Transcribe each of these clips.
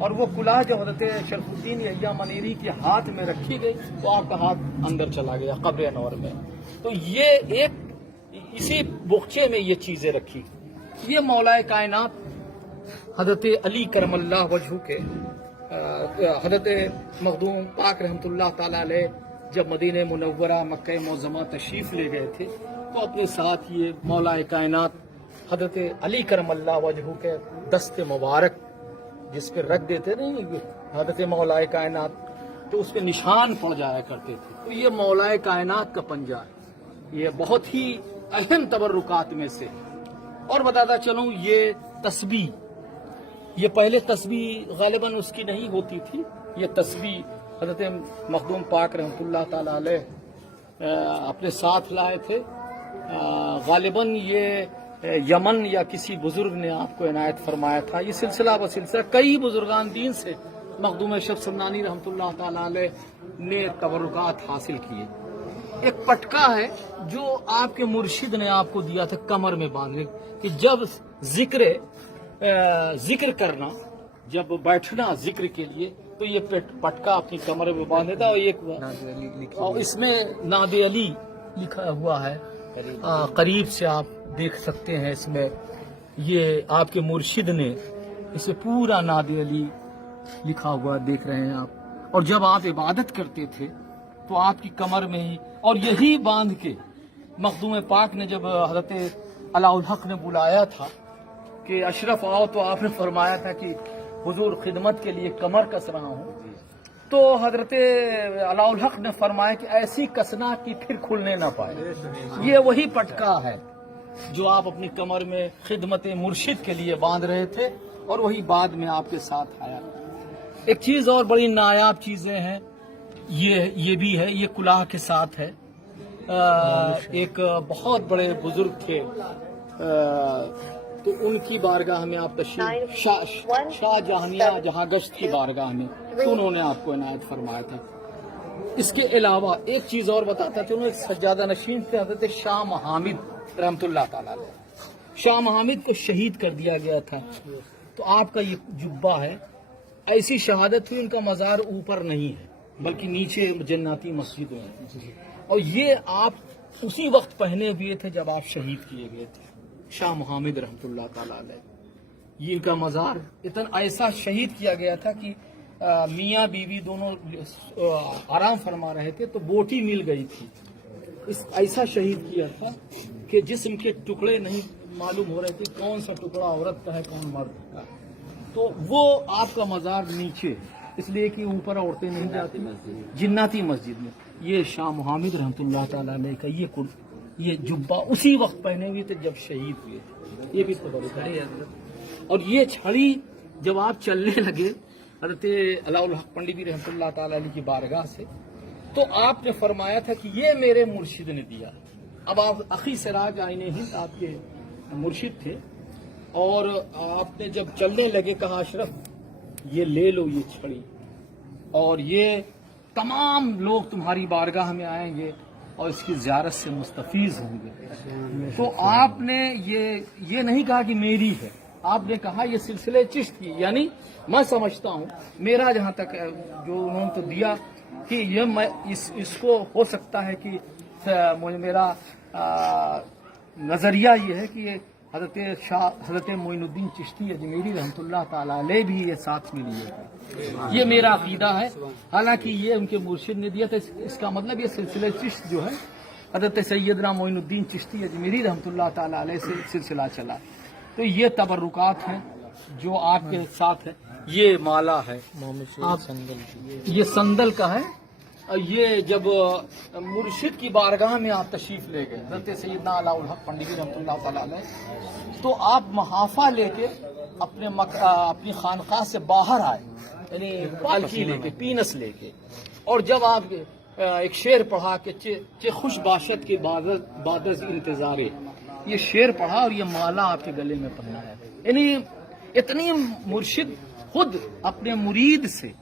اور وہ کلاه جو حضرت شرف الدین یحییٰ منیری کے ہاتھ میں رکھی گئی تو آپ کا ہاتھ اندر چلا گیا قبر انور میں. تو یہ ایک اسی بخچے میں یہ چیزیں رکھی. یہ مولا کائنات حضرت علی کرم اللہ وجہہ کے حضرت مخدوم پاک رحمۃ اللہ تعالی علیہ جب مدینہ منورہ مکہ معظمہ تشریف لے گئے تھے تو اپنے ساتھ یہ مولا کائنات حضرت علی کرم اللہ وجہہ کے دست مبارک جس پہ رکھ دیتے نہیں حضرت مولا کائنات تو اس پہ نشان پڑ جایا کرتے تھے. تو یہ مولا کائنات کا پنجہ ہے. یہ بہت ہی اہم تبرکات میں سے. اور بتاتا چلوں یہ تسبیح یہ پہلے تسبیح غالباً اس کی نہیں ہوتی تھی. یہ تسبیح حضرت مخدوم پاک رحمۃ اللہ تعالی علیہ اپنے ساتھ لائے تھے. غالباً یہ یمن یا کسی بزرگ نے آپ کو عنایت فرمایا تھا. یہ سلسلہ بسلسلہ کئی بزرگان دین سے مخدوم اشرف سمنانی رحمۃ اللہ تعالی علیہ نے تبرکات حاصل کیے. ایک پٹکا ہے جو آپ کے مرشد نے آپ کو دیا تھا کمر میں باندھنے کہ جب ذکر کرنا جب بیٹھنا ذکر کے لیے تو یہ پٹکا اپنی کمر میں باندھ دیتا. اور اس میں ناد علی لکھا ہوا ہے. قریب سے آپ دیکھ سکتے ہیں اس میں یہ آپ کے مرشد نے اسے پورا ناد علی لکھا ہوا دیکھ رہے ہیں آپ. اور جب آپ عبادت کرتے تھے تو آپ کی کمر میں ہی اور یہی باندھ کے مخدوم پاک نے جب حضرت علاء الحق نے بلایا تھا کہ اشرف آؤ تو آپ نے فرمایا تھا کہ حضور خدمت کے لیے کمر کس رہا ہوں. تو حضرت علاء الحق نے فرمایا کہ ایسی کسنا کہ پھر کھلنے نہ پائے. یہ وہی پٹکا ہے جو آپ اپنی کمر میں خدمت مرشد کے لیے باندھ رہے تھے اور وہی بعد میں آپ کے ساتھ آیا. ایک چیز اور بڑی نایاب چیزیں ہیں یہ بھی ہے. یہ کلاه کے ساتھ ہے. ایک بہت بڑے بزرگ تھے تو ان کی بارگاہ میں آپ تشریف شاہ جہانیہ جہاں گشت کی بارگاہ میں تو انہوں نے آپ کو عنایت فرمایا تھا. اس کے علاوہ ایک چیز اور بتاتا تھا. انہوں نے ایک سجادہ نشین تھے حضرت شاہ محامد رحمۃ اللہ تعالی علیہ. شاہ محامد کو شہید کر دیا گیا تھا تو آپ کا یہ جبہ ہے. ایسی شہادت ہوئی ان کا مزار اوپر نہیں ہے بلکہ نیچے جناتی مسجد میں. اور یہ آپ اسی وقت پہنے ہوئے تھے جب آپ شہید کیے گئے تھے شاہ محمد رحمۃ اللہ تعالی علیہ. یہ ان کا مزار اتنا ایسا شہید کیا گیا تھا کہ میاں بیوی دونوں آرام فرما رہے تھے تو بوٹی مل گئی تھی. ایسا شہید کیا تھا کہ جسم کے ٹکڑے نہیں معلوم ہو رہے تھے کون سا ٹکڑا عورت کا ہے کون مرد کا. تو وہ آپ کا مزار نیچے اس لیے کہ اوپر عورتیں نہیں جاتی جناتی مسجد میں. یہ شاہ محمد رحمۃ اللہ تعالی علیہ کا یہ جبہ اسی وقت پہنے ہوئے تھے جب شہید ہوئے تھے. یہ بھی تو بڑی ہے. اور یہ چھڑی جب آپ چلنے لگے حضرت علاء الحق پنڈی رحمۃ اللہ تعالی علیہ کی بارگاہ سے تو آپ نے فرمایا تھا کہ یہ میرے مرشد نے دیا. اب آپ اخی سراج آئین ہند آپ کے مرشد تھے اور آپ نے جب چلنے لگے کہا اشرف یہ لے لو یہ چھڑی اور یہ تمام لوگ تمہاری بارگاہ میں آئیں گے اور اس کی زیارت سے مستفیض ہوں گے. تو آپ نے یہ نہیں کہا کہ میری ہے. آپ نے کہا یہ سلسلے چشت کی. یعنی میں سمجھتا ہوں میرا جہاں تک جو انہوں نے تو دیا کہ یہ میں اس کو ہو سکتا ہے کہ میرا نظریہ یہ ہے کہ یہ حضرت معین الدین چشتی اجمیری رحمۃ اللہ تعالی علیہ بھی یہ ساتھ میں لیے. یہ میرا عقیدہ ہے. حالانکہ یہ ان کے مرشد نے دیا تھا. اس کا مطلب یہ سلسلہ چشت جو ہے حضرت سیدنا معین الدین چشتی اجمیری رحمۃ اللہ تعالی علیہ سے سلسلہ چلا. تو یہ تبرکات ہیں جو آپ کے ساتھ ہے. یہ مالا ہے یہ سندل کا ہے. یہ جب مرشد کی بارگاہ میں آپ تشریف لے گئے حضرت سیدنا علاء الحق پنڈی رحمۃ اللہ تعالی علیہ تو آپ محافہ لے کے اپنی خانقاہ سے باہر آئے یعنی پالکی لے کے پینس لے کے. اور جب آپ ایک شعر پڑھا کہ چے خوش باشد کے بعد از انتظار یہ شعر پڑھا اور یہ مالا آپ کے گلے میں پہنا ہے. یعنی اتنی مرشد خود اپنے مرید سے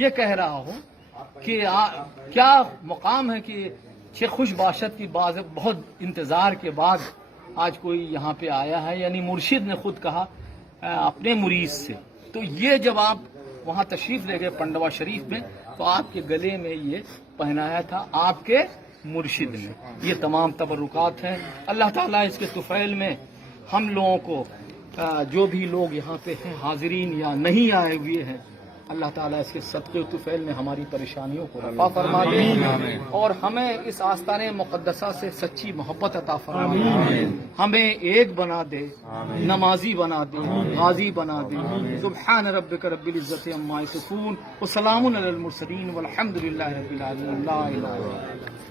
یہ کہہ رہا ہو کہ کیا مقام ہے کہ چھ خوش باشد کی بہت انتظار کے بعد آج کوئی یہاں پہ آیا ہے. یعنی مرشد نے خود کہا اپنے مرید سے. تو یہ جب آپ وہاں تشریف لے گئے پنڈوا شریف میں، تو آپ کے گلے میں یہ پہنایا تھا آپ کے مرشد نے. یہ تمام تبرکات ہیں. اللہ تعالیٰ اس کے طفیل میں ہم لوگوں کو جو بھی لوگ یہاں پہ ہیں حاضرین یا نہیں آئے ہوئے ہیں، اللہ تعالیٰ اس کے صدقے و طفیل میں ہماری پریشانیوں کو رفع فرما دے اور ہمیں اس آستان مقدسہ سے سچی محبت عطا فرما دے، ہمیں ایک بنا دے، نمازی بنا دے، غازی بنا دے. سبحان ربک رب العزت عما یصفون وسلام علی المرسلین والحمد للہ رب العالمین. لا الہ الا اللہ.